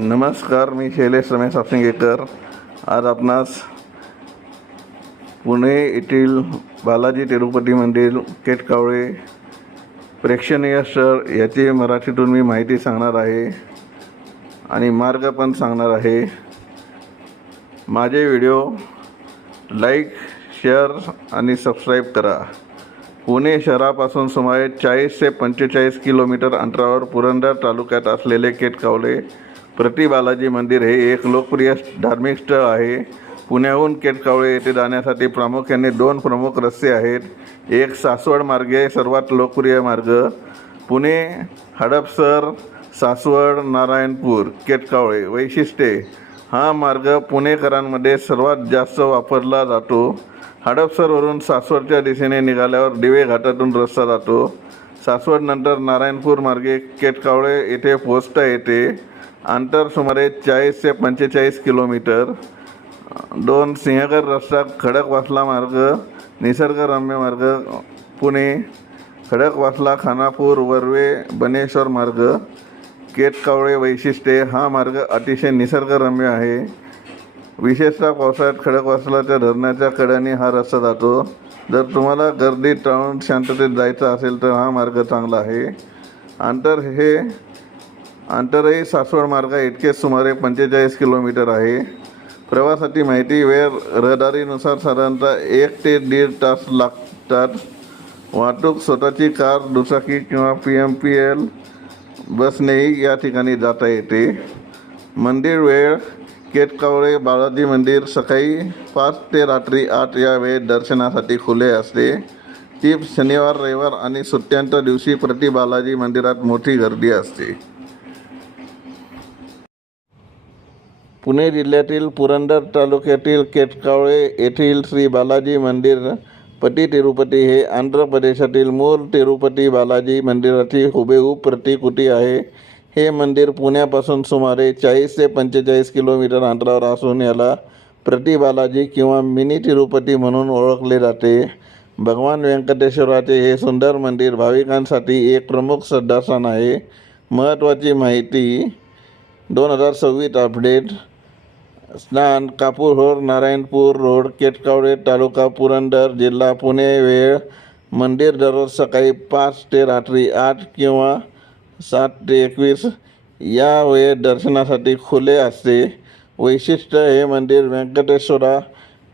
नमस्कार, मी शैलेश रमेश आपसिंगेकर। आज आपणास पुणे येथील बालाजी तिरुपती मंदिर केटकावळे प्रेक्षणीय स्थळ याची मराठीतून मी माहिती सांगणार आहे आणि मार्ग पण सांगणार आहे। माझे व्हिडिओ लाईक, शेअर आणि सबस्क्राईब करा। पुणे शहरापासून सुमारे 40 ते 45 किलोमीटर अंतरावर पुरंदर तालुक्यात असलेले केटकावळे प्रति बालाजी मंदिर हे एक लोकप्रिय धार्मिक स्थळ आहे। पुण्याहून केटकावळे येथे जाण्यासाठी प्रामुख्याने 2 प्रमुख रस्ते आहेत। एक सासवड मार्गे सर्वात लोकप्रिय मार्ग, पुणे हडपसर सासवड नारायणपूर केटकावळे। वैशिष्ट्ये, हा मार्ग पुणेकरांमध्ये सर्वात जास्त वापरला जातो। हडपसरवरून सासवडच्या दिशेने निघाल्यावर दिवे घाटातून रस्ता जातो। सासवड नंतर नारायणपूर मार्गे केटकावळे येथे पोहोचता येते। अंतर सुमारे 40 ते 45 किलोमीटर। 2 सिंहगड रस्ता, खडकवासला मार्ग, निसर्गरम्य मार्ग, पुणे खडकवासला खानापूर वर्वे बनेश्वर मार्ग केटकावळे। वैशिष्ट्ये, हा मार्ग अतिशय निसर्गरम्य आहे। विशेषतः पावसाळ्यात खडकवासलाच्या धरणाच्या कड्याने हा रस्ता जातो। जर तुम्हाला गर्दी टाळून शांततेत जायचं असेल तर हा मार्ग चांगला आहे। अंतरही सासवड मार्ग इतके सुमारे 45 किलोमीटर आहे। प्रवासाची माहिती, वेळ रहदारीनुसार साधारणतः 1 ते 1.5 तास लागतात। वाहतूक स्वतःची कार, दुचाकी किंवा PMPL बसनेही या ठिकाणी जाता येते। मंदिर वेळ, केटकावळे बालाजी मंदिर सकाळी 5 ते रात्री 8 या वेळेत दर्शनासाठी खुले असते। टिप्स, शनिवार, रविवार आणि सुट्ट्यांच्या दिवशी प्रति बालाजी मंदिरात मोठी गर्दी असते। पुणे जिल्ह्यातील पुरंदर तालुक्यातील केटकावळे येथील श्री बालाजी मंदिर पटी तिरुपती हे आंध्र प्रदेशातील मूळ तिरुपती बालाजी मंदिराची हुबेहूब प्रतिकृती आहे। हे मंदिर पुण्यापासून सुमारे 40 ते 45 किलोमीटर अंतरावर असून याला प्रति बालाजी किंवा मिनी तिरुपती म्हणून ओळखले जाते। भगवान व्यंकटेश्वराचे हे सुंदर मंदिर भाविकांसाठी एक प्रमुख श्रद्धास्थान आहे। महत्त्वाची माहिती, 2026 अपडेट। स्नान, कापूर रोड, नारायणपूर रोड, केटकावळे, तालुका पुरंदर, जिल्हा पुणे। वेळ, मंदिर दररोज सकाळी 5 ते रात्री 8 किंवा 7 ते 21 या वेळेत दर्शनासाठी खुले असते। वैशिष्ट्य, हे मंदिर व्यंकटेश्वरा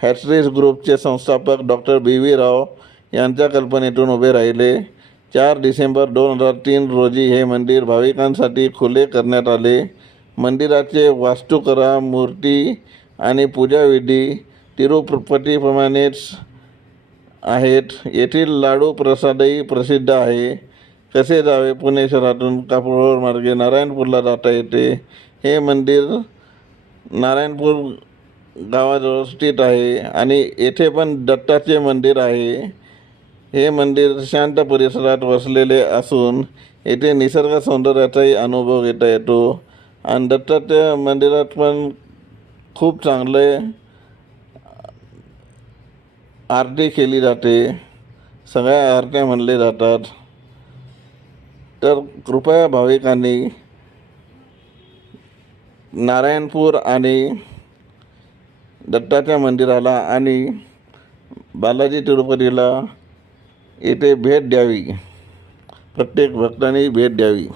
हॅट्रीज ग्रुपचे संस्थापक डॉक्टर BV राव यांच्या कल्पनेतून उभे राहिले। 4 डिसेंबर 2003 रोजी हे मंदिर भाविकांसाठी खुले करण्यात आले। मंदिराचे वास्तुकला, मूर्ती आणि पूजाविधी तिरुपतीप्रमाणेच आहेत। येथील लाडू प्रसादही प्रसिद्ध आहे। कसे जावे? पुणे शहरातून कापूर मार्गे नारायणपूरला जाता येते। हे मंदिर नारायणपूर गावाजवळ स्थित आहे आणि येथे पण दत्ताचे मंदिर आहे। हे मंदिर शांत परिसरात वसलेले असून येथे निसर्ग सौंदर्याचाही अनुभव घेता येतो। आणि दत्ताच्या मंदिरात पण खूप चांगले आरती केली जाते, सगळ्या आरत्या म्हणले जातात। तर कृपया भाविकांनी नारायणपूर आणि दत्ताच्या मंदिराला आणि बालाजी तिरुपतीला येथे भेट द्यावी, प्रत्येक भक्तांनी भेट द्यावी।